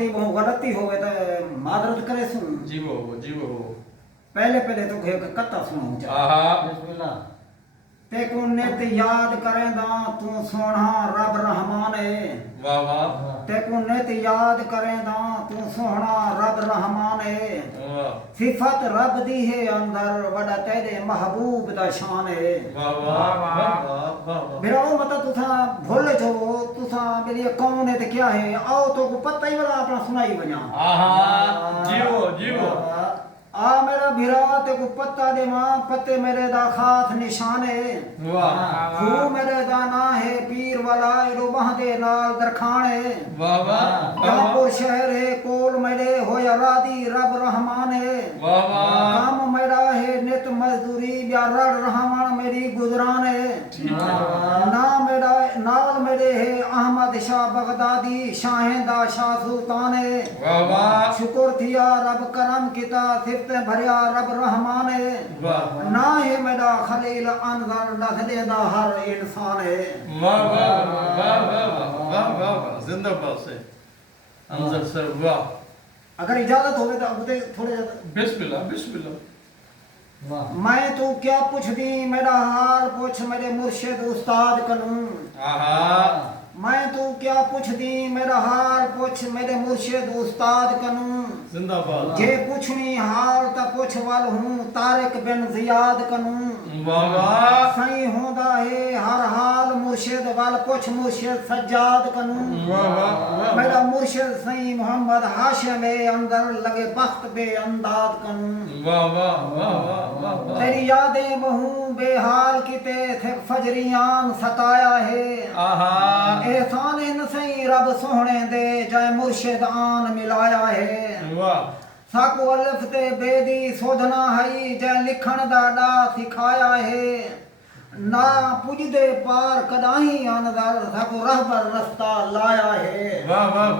थोड़ी बहुत गलती होवे तो मादरत करे सु जीवो पहले तो घे कत्ता सुनो आहा बिस्मिल्लाह ते को नित याद करेंदा तू सोना रब रहमान है वाह वाह ते को नित याद करेंदा तू सोना रब रहमान है वाह सिफत रब दी है अंदर वड़ा तेरे महबूब दा शान है वाह वाह वाह वाह मेरा वो मतलब तुसा भूल जो तुसा मेरी कौन है ते क्या है आओ तो को पता ही वाला अपना सुनाई बजा आहा जीवो आ मेरा भिरा ते को पत्ता दे मां पत्ते मेरे दा खास निशान है वाह खू मेरे दा ना है पीर वाला रुबाह दे नाल दरखान है वाह वाह कानपुर शहर है कोल मेरे होया रादी रब रहमान है वाह वाह काम मेरा है नित मजदूरी ब्या रड़ रहमान मेरी गुजरान है ना मेरा नाल मेरे है अहमद शाह बगदादी शाहिंदा शाह सुल्तान है वाह वाह शुक्र थिया रब करम किता सिफते भरिया रब रहमान है वाह ना है मेरा खलील अनवर दस देदा हर इंसान है वाह वाह वाह वाह वाह जिंदाबाद से अंजर सर वाह अगर इजाजत होवे तो अगते थोड़े ज्यादा बिस्मिल्लाह मैं तो क्या पूछ दी मेरा हाल पूछ मेरे मुर्शिद उस्ताद कनू आहा मैं तो क्या पूछ दी मेरा हाल पूछ मेरे मुर्शिद उस्ताद कनू जिंदाबाद जे पूछनी हाल ता पूछ वाल हूँ तारिक बिन जियाद कनू वाह वाह सही होंदा है हर हाल मुर्शिद वाल पूछ मुर्शिद सज्जाद कनू वाह वाह मेरा मुर्शिद सही मोहम्मद हाशिम है अंदर लगे बख्त बे अंदाज कनू वाह वाह वाह वाह तेरी यादें बहु बेहाल किते थे फजरियान सताया है आहा एहसान इन सही रब सोहने दे जय मुर्शिद आन मिलाया है वाह साको अलिफ ते बेदी सोधना हई जय लिखण दा डा सिखाया है ना पुजदे पार कदाही अनदर साको रहबर रस्ता लाया है वाह वाह